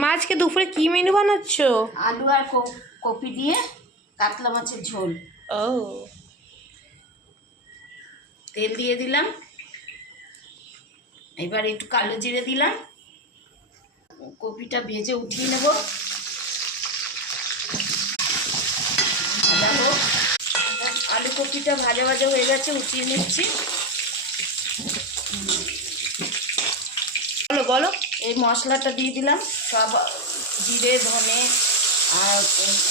মা আজকে দুপুরে কি মেনু বানাচ্ছ? আলু আর কপি দিয়ে কাতলা মাছের ঝোল। ও, তেল দিয়ে দিলাম, এবার একটু কালো জিরে দিলাম, কপিটা ভেজে উঠিয়ে নেব। ভাজা হোক, আলু কপিটা ভাজা ভাজা হয়ে গেছে, উঠিয়ে নিচ্ছি। বলো বলো। এই মশলাটা দিয়ে দিলাম, সব জিরে ধনে আর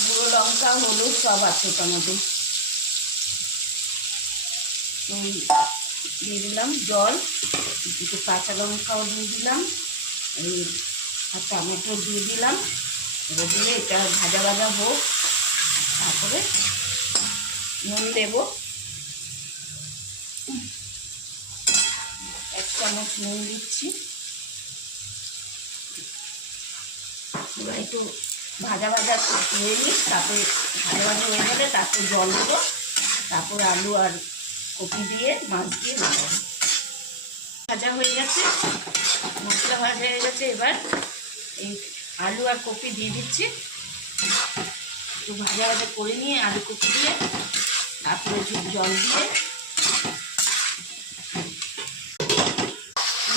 গুঁড়ো লঙ্কা হলুদ সব আছে তার মধ্যে। দিয়ে দিলাম জল, একটু কাঁচা লঙ্কাও দিয়ে দিলাম, এই আর টমেটো দিয়ে দিলাম। এবার দিলে এটা ভাজা ভাজা হোক, তারপরে নুন দেব, 1 চামচ নুন দিচ্ছি। এবার একটু ভাজা ভাজা হয়ে নিই, তারপরে ভাজা ভাজা হয়ে গেলে তারপরে জল দেবো, তারপর আলু আর কপি দিয়ে মাছ দিয়ে ভাজাবো। ভাজা হয়ে গেছে, মশলা ভাজা হয়ে গেছে। এবার এই আলু আর কপি দিয়ে দিচ্ছি, একটু ভাজা ভাজা করে নিয়ে আলু কপি দিয়ে তারপরে একটু জল দিয়ে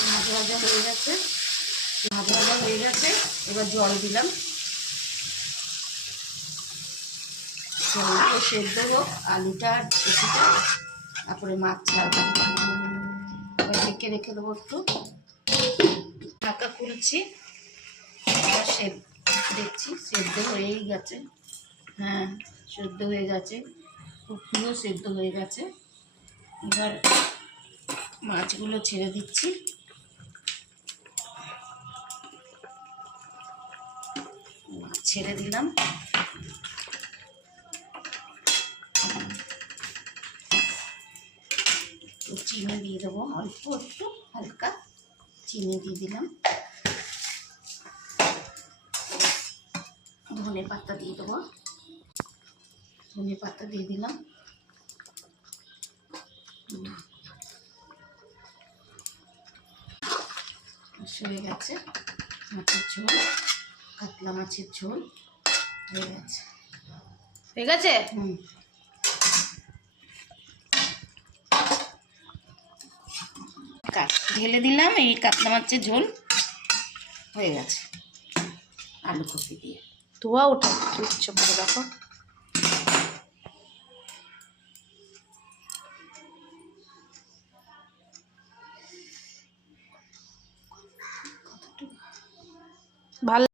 ভাজা ভাজা হয়ে গেছে। ভাজা ভাজা হয়ে গেছে, এবার জল দিলাম, জলটা সেদ্ধ হোক আলুটা আর কপিটা, তারপরে মাছ ছাড়বো। এবার ঢেকে রেখে দেবো একটু, ঢাকা খুলছি। এবার দেখছি সেদ্ধ হয়েই গেছে। হ্যাঁ, সেদ্ধ হয়ে গেছে, কপিও সেদ্ধ হয়ে গেছে। এবার মাছগুলো ছেড়ে দিচ্ছি। মাছ ছেড়ে দিলাম, চিনি দিয়ে দেবো, অল্প একটু হালকা চিনি দিয়ে দিলাম, ধনে পাতা দিয়ে দেবো, ধনে পাতা দিয়ে দিলাম। হয়ে গেছে মাছের ঝোল, কাতলা মাছের ঝোল হয়ে গেছে। হয়ে গেছে? ঢেলে দিলাম, এই কাতলা মাছের ঝোল হয়ে গেছে আলু কপি দিয়ে। ধোয়া ওঠা ইচ্ছে করে রাখো।